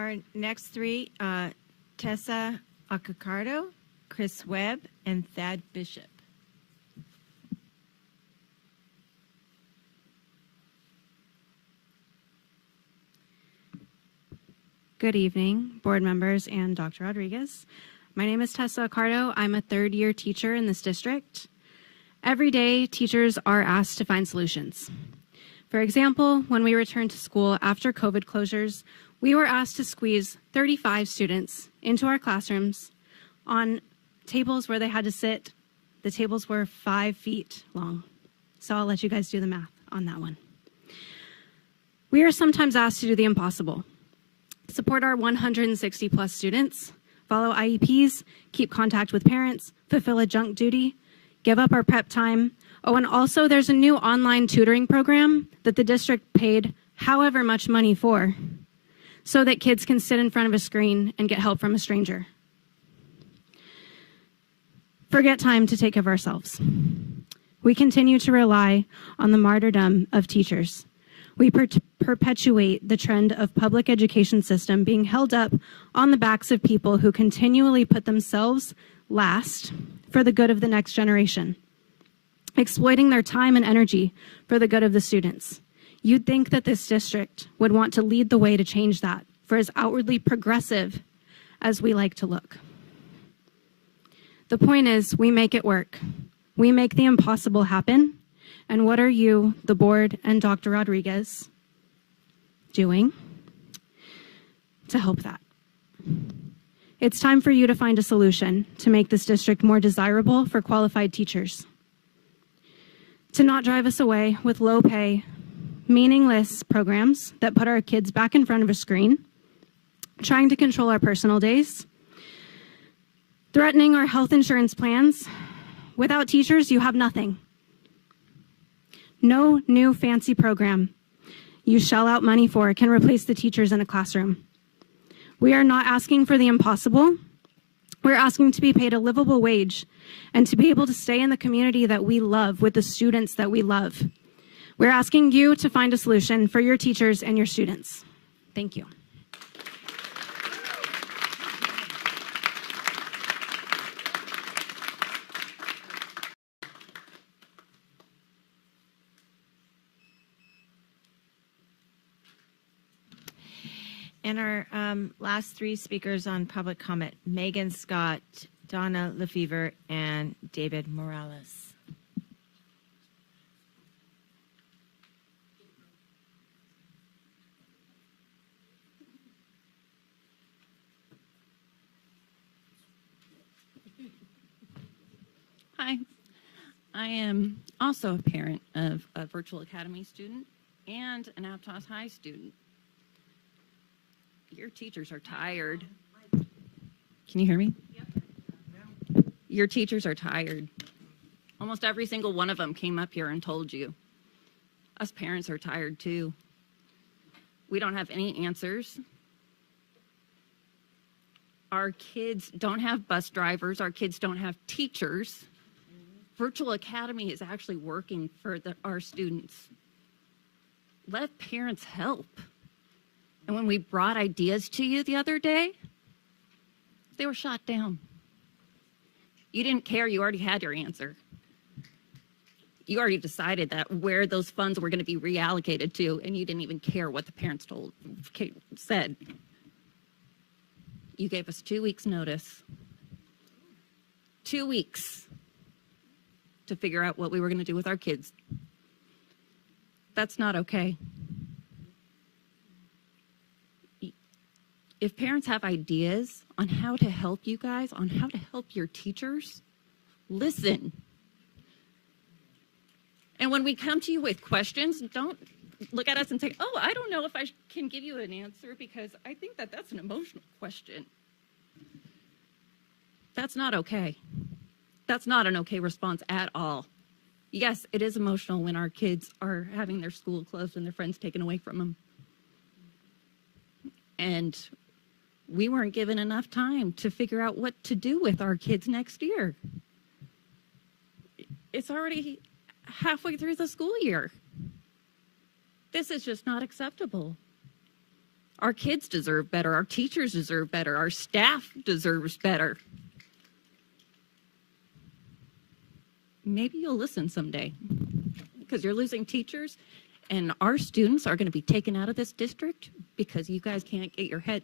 Our next three, Tessa Accardo, Chris Webb, and Thad Bishop. Good evening, board members and Dr. Rodriguez. My name is Tessa Accardo. I'm a third-year teacher in this district. Every day, teachers are asked to find solutions. For example, when we returned to school after COVID closures, we were asked to squeeze 35 students into our classrooms on tables where they had to sit. The tables were 5 feet long. So I'll let you guys do the math on that one. We are sometimes asked to do the impossible. Support our 160 plus students, follow IEPs, keep contact with parents, fulfill adjunct duty, give up our prep time. Oh, and also there's a new online tutoring program that the district paid however much money for so that kids can sit in front of a screen and get help from a stranger. Forget time to take care of ourselves. We continue to rely on the martyrdom of teachers. We perpetuate the trend of public education system being held up on the backs of people who continually put themselves last for the good of the next generation, exploiting their time and energy for the good of the students. You'd think that this district would want to lead the way to change that, for as outwardly progressive as we like to look. The point is, we make it work. We make the impossible happen. And what are you, the board, and Dr. Rodriguez doing to help that? It's time for you to find a solution to make this district more desirable for qualified teachers. To not drive us away with low pay, meaningless programs that put our kids back in front of a screen, trying to control our personal days, threatening our health insurance plans. Without teachers, you have nothing. No new fancy program you shell out money for can replace the teachers in a classroom. We are not asking for the impossible. We're asking to be paid a livable wage and to be able to stay in the community that we love with the students that we love. We're asking you to find a solution for your teachers and your students. Thank you. And our last three speakers on public comment, Megan Scott, Donna Lefevre, and David Morales. Hi, I am also a parent of a virtual academy student and an Aptos High student. Your teachers are tired. Can you hear me? Yep. Your teachers are tired. Almost every single one of them came up here and told you. Us parents are tired too. We don't have any answers. Our kids don't have bus drivers. Our kids don't have teachers. Virtual Academy is actually working for our students. Let parents help. And when we brought ideas to you the other day, they were shot down. You didn't care. You already had your answer. You already decided that where those funds were going to be reallocated to, and you didn't even care what the parents said. You gave us 2 weeks' notice. 2 weeks to figure out what we were going to do with our kids. That's not okay. If parents have ideas on how to help you guys, on how to help your teachers, listen. And when we come to you with questions, don't look at us and say, oh, I don't know if I can give you an answer because I think that that's an emotional question. That's not okay. That's not an okay response at all. Yes, it is emotional when our kids are having their school closed and their friends taken away from them. And we weren't given enough time to figure out what to do with our kids next year. It's already halfway through the school year. This is just not acceptable. Our kids deserve better. Our teachers deserve better. Our staff deserves better. Maybe you'll listen someday, because you're losing teachers, and our students are going to be taken out of this district because you guys can't get your head.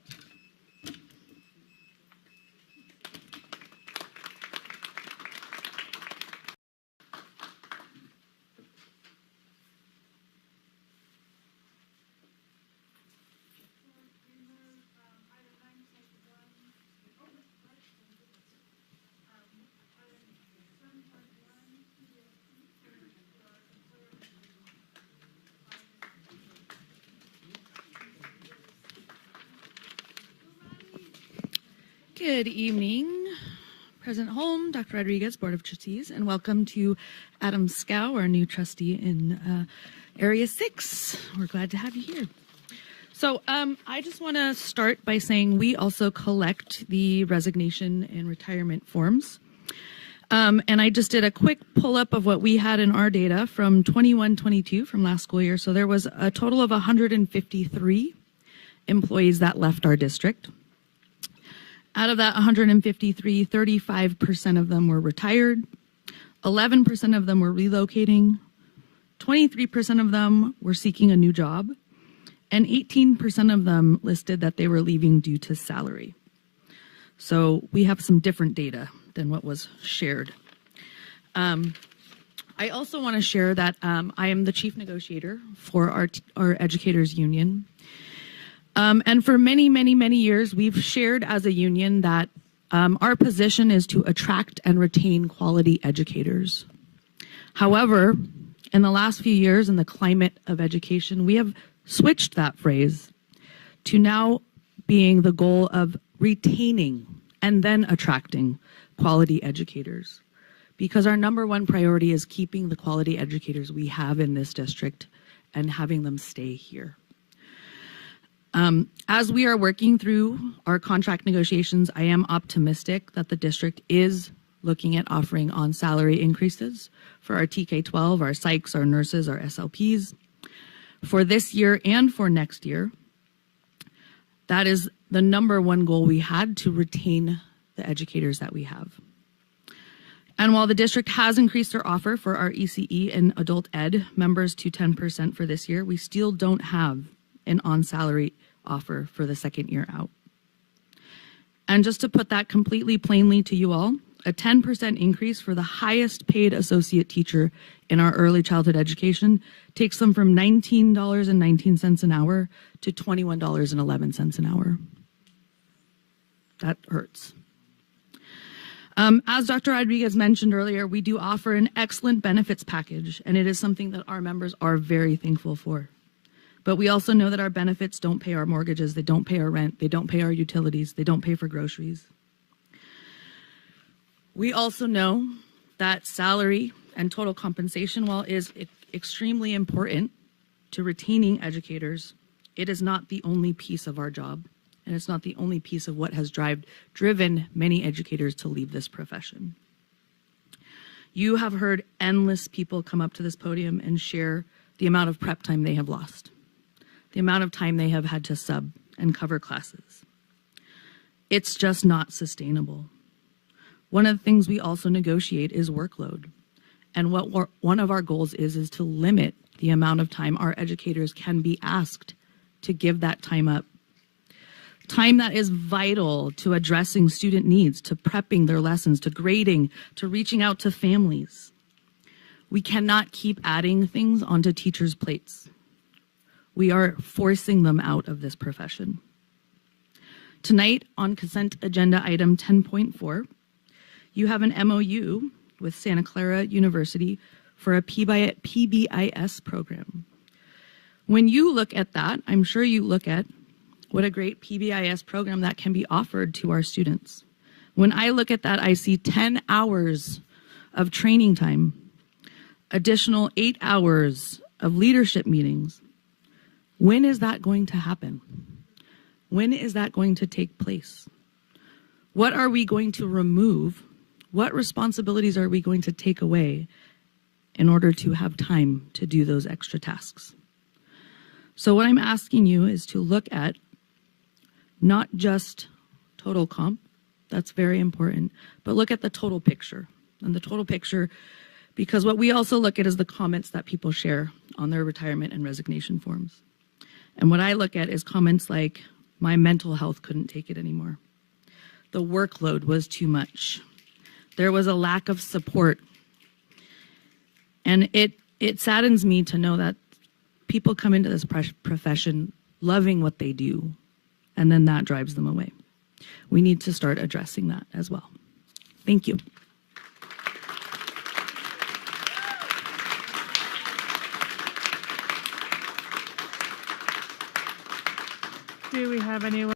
Good evening, President Holm, Dr. Rodriguez, Board of Trustees, and welcome to Adam Scow, our new trustee in Area 6. We're glad to have you here. So I just want to start by saying we also collect the resignation and retirement forms. And I just did a quick pull-up of what we had in our data from 21-22 from last school year. So there was a total of 153 employees that left our district. Out of that 153, 35% of them were retired, 11% of them were relocating, 23% of them were seeking a new job, and 18% of them listed that they were leaving due to salary. So we have some different data than what was shared. I also want to share that I am the chief negotiator for our educators union. And for many, many, many years, we've shared as a union that our position is to attract and retain quality educators. However, in the last few years in the climate of education, we have switched that phrase to now being the goal of retaining and then attracting quality educators. Because our number one priority is keeping the quality educators we have in this district and having them stay here. As we are working through our contract negotiations, I am optimistic that the district is looking at offering on salary increases for our TK-12, our psychs, our nurses, our SLPs for this year and for next year. That is the number one goal we had, to retain the educators that we have. And while the district has increased their offer for our ECE and adult ed members to 10% for this year, we still don't have an on-salary offer for the second year out. And just to put that completely plainly to you all, a 10% increase for the highest paid associate teacher in our early childhood education takes them from $19.19 an hour to $21.11 an hour. That hurts. As Dr. Rodriguez mentioned earlier, we do offer an excellent benefits package, and it is something that our members are very thankful for. But we also know that our benefits don't pay our mortgages, they don't pay our rent, they don't pay our utilities, they don't pay for groceries. We also know that salary and total compensation, while is extremely important to retaining educators, it is not the only piece of our job, and it's not the only piece of what has driven many educators to leave this profession. You have heard endless people come up to this podium and share the amount of prep time they have lost, the amount of time they have had to sub and cover classes. It's just not sustainable. One of the things we also negotiate is workload. And what one of our goals is to limit the amount of time our educators can be asked to give that time up. Time that is vital to addressing student needs, to prepping their lessons, to grading, to reaching out to families. We cannot keep adding things onto teachers' plates. We are forcing them out of this profession. Tonight, on consent agenda item 10.4, you have an MOU with Santa Clara University for a PBIS program. When you look at that, I'm sure you look at what a great PBIS program that can be offered to our students. When I look at that, I see 10 hours of training time, additional 8 hours of leadership meetings. When is that going to happen? When is that going to take place? What are we going to remove? What responsibilities are we going to take away in order to have time to do those extra tasks? So what I'm asking you is to look at not just total comp. That's very important. But look at the total picture. And the total picture, because what we also look at is the comments that people share on their retirement and resignation forms. And what I look at is comments like, my mental health couldn't take it anymore. The workload was too much. There was a lack of support. And it saddens me to know that people come into this profession loving what they do, and then that drives them away. We need to start addressing that as well. Thank you. Do we have anyone?